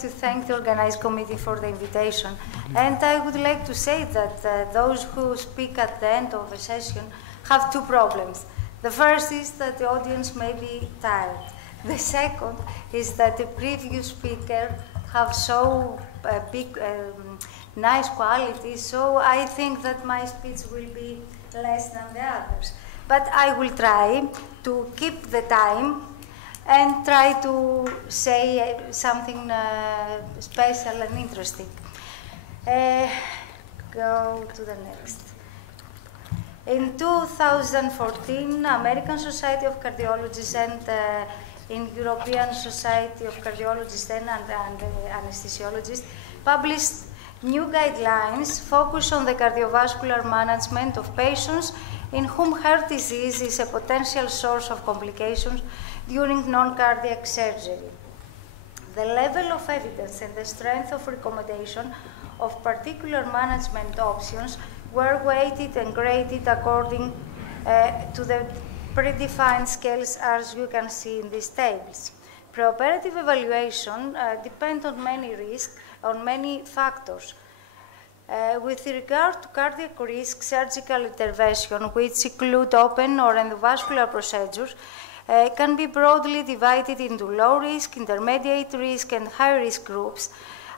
To thank the organized committee for the invitation, and I would like to say that those who speak at the end of a session have two problems. The first is that the audience may be tired. The second is that the previous speaker have so big, nice quality, so I think that my speech will be less than the others. But I will try to keep the time and try to say something special and interesting. Go to the next. In 2014, American Society of Cardiologists and in European Society of Cardiologists and Anesthesiologists published new guidelines focused on the cardiovascular management of patients in whom heart disease is a potential source of complications during non-cardiac surgery. The level of evidence and the strength of recommendation of particular management options were weighted and graded according to the predefined scales as you can see in these tables. Preoperative evaluation depends on many factors. With regard to cardiac risk, surgical intervention, which include open or endovascular procedures, can be broadly divided into low risk, intermediate risk, and high risk groups.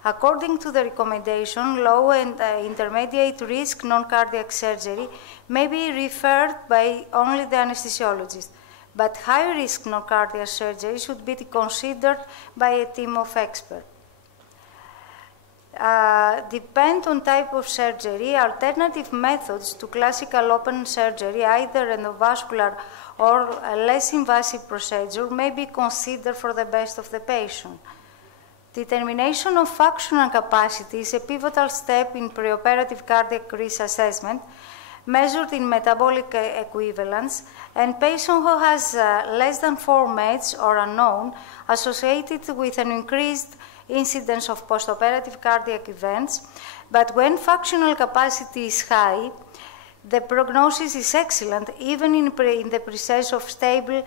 According to the recommendation, low and intermediate risk non-cardiac surgery may be referred by only the anesthesiologist, but high risk non-cardiac surgery should be considered by a team of experts. Depend on type of surgery, alternative methods to classical open surgery, either endovascular or a less invasive procedure, may be considered for the best of the patient. Determination of functional capacity is a pivotal step in preoperative cardiac risk assessment, measured in metabolic equivalence, and patient who has less than 4 MEDs or unknown associated with an increased incidence of postoperative cardiac events, but when functional capacity is high, the prognosis is excellent, even in the presence of stable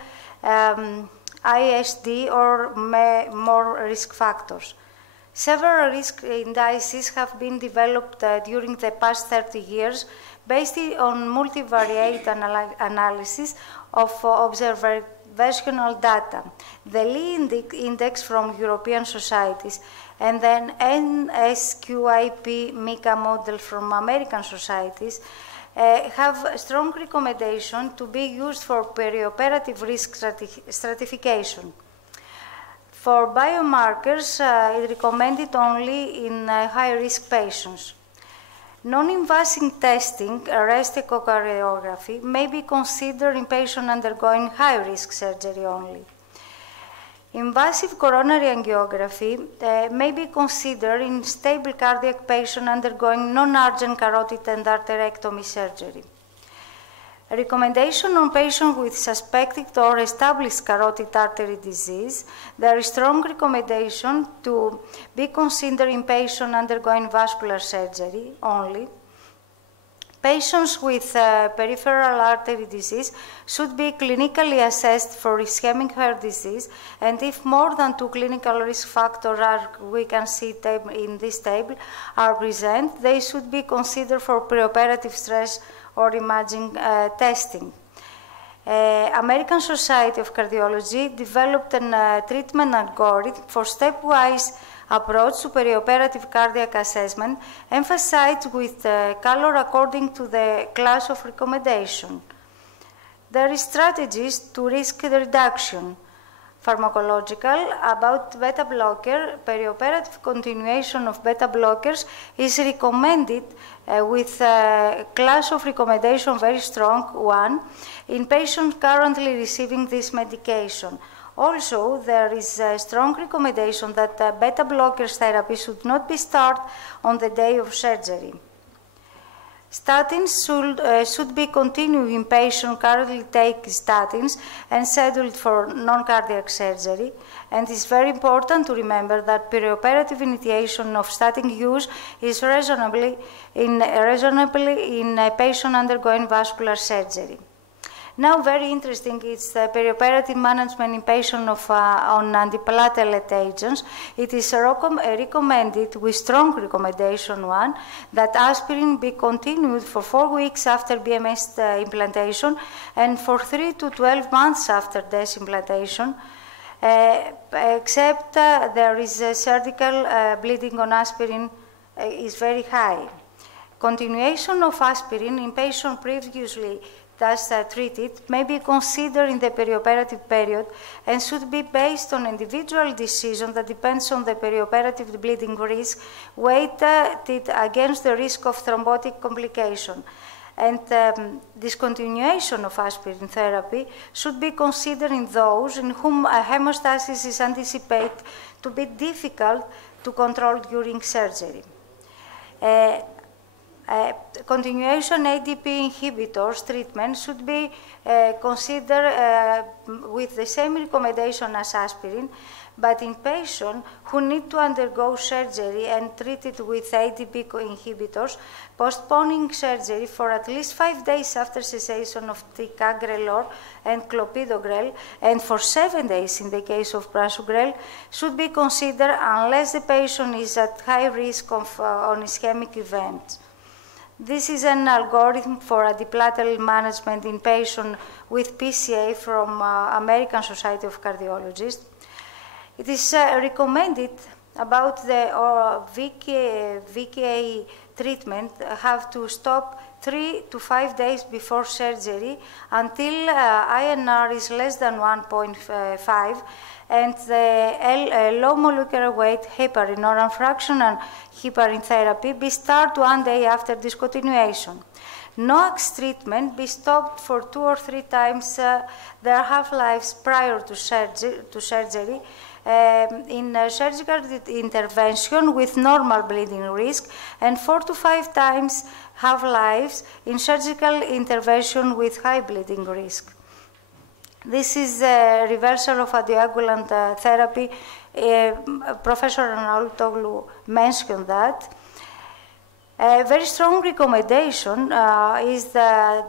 ISD or more risk factors. Several risk indices have been developed during the past 30 years based on multivariate analysis of observational data, the Lee index from European societies, and then NSQIP MICA model from American societies have strong recommendation to be used for perioperative risk stratification. For biomarkers, it recommended only in high-risk patients. Non-invasive testing, rest echocardiography, may be considered in patients undergoing high-risk surgery only. Invasive coronary angiography may be considered in stable cardiac patients undergoing non-urgent carotid endarterectomy surgery. A recommendation on patients with suspected or established carotid artery disease, there is strong recommendation to be considered in patients undergoing vascular surgery only. Patients with peripheral artery disease should be clinically assessed for ischemic heart disease, and if more than 2 clinical risk factors we can see in this table are present, they should be considered for preoperative stress or imaging testing. American Society of Cardiology developed a treatment algorithm for stepwise approach to perioperative cardiac assessment, emphasized with color according to the class of recommendation. There is strategies to risk reduction. Pharmacological, about beta blocker, perioperative continuation of beta blockers is recommended with a class of recommendation very strong one in patients currently receiving this medication. Also, there is a strong recommendation that beta blockers therapy should not be started on the day of surgery. Statins should be continued in patients currently taking statins and scheduled for non-cardiac surgery. And it's very important to remember that perioperative initiation of statin use is reasonably in a patient undergoing vascular surgery. Now, very interesting is the perioperative management in patients on antiplatelet agents. It is recommended, with strong recommendation one, that aspirin be continued for 4 weeks after BMS implantation and for 3 to 12 months after DES implantation, except there is surgical bleeding on aspirin is very high. Continuation of aspirin in patients previously thus treated may be considered in the perioperative period and should be based on individual decision that depends on the perioperative bleeding risk, weighted against the risk of thrombotic complication. And discontinuation of aspirin therapy should be considered in those in whom a hemostasis is anticipated to be difficult to control during surgery. Continuation ADP inhibitors treatment should be considered with the same recommendation as aspirin, but in patients who need to undergo surgery and treated with ADP inhibitors, postponing surgery for at least 5 days after cessation of ticagrelor and clopidogrel, and for 7 days in the case of prasugrel, should be considered unless the patient is at high risk of ischemic events. This is an algorithm for antiplatelet management in patients with PCA from American Society of Cardiologists. It is recommended about the VKA treatment have to stop 3 to 5 days before surgery until INR is less than 1.5 and the low molecular weight heparin or fractional heparin therapy be started 1 day after discontinuation. NOACs treatment be stopped for 2 or 3 times their half-lives prior to surgery in surgical intervention with normal bleeding risk, and 4 to 5 times half-lives in surgical intervention with high bleeding risk. This is a reversal of anticoagulant therapy. Professor Arnautoglu mentioned that. A very strong recommendation is the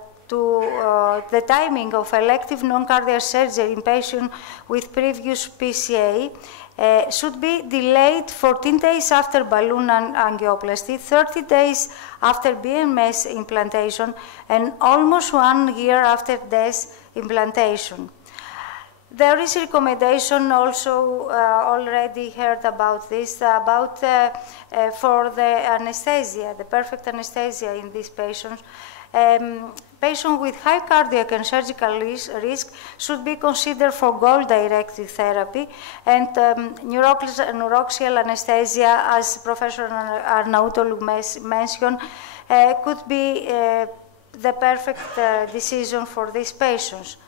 timing of elective non-cardiac surgery in patients with previous PCA should be delayed 14 days after balloon angioplasty, 30 days after BMS implantation, and almost 1 year after DES implantation. There is a recommendation also, already heard about this, about for the anesthesia, the perfect anesthesia in these patients. Patients with high cardiac and surgical risk should be considered for goal-directed therapy, and neuroaxial anesthesia, as Professor Arnautoglu mentioned, could be the perfect decision for these patients.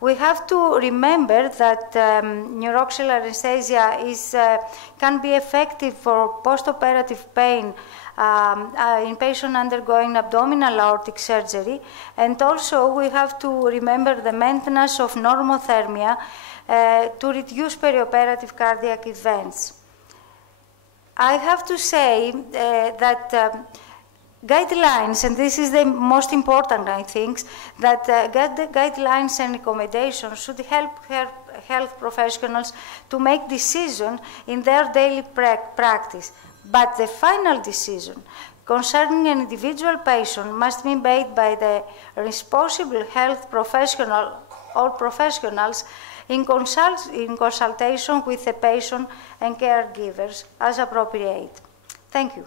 We have to remember that neuroaxial anesthesia can be effective for postoperative pain in patients undergoing abdominal aortic surgery, and also we have to remember the maintenance of normothermia to reduce perioperative cardiac events. I have to say that guidelines, and this is the most important, I think, that guidelines and recommendations should help health professionals to make decisions in their daily practice. But the final decision concerning an individual patient must be made by the responsible health professional or professionals in consultation with the patient and caregivers as appropriate. Thank you.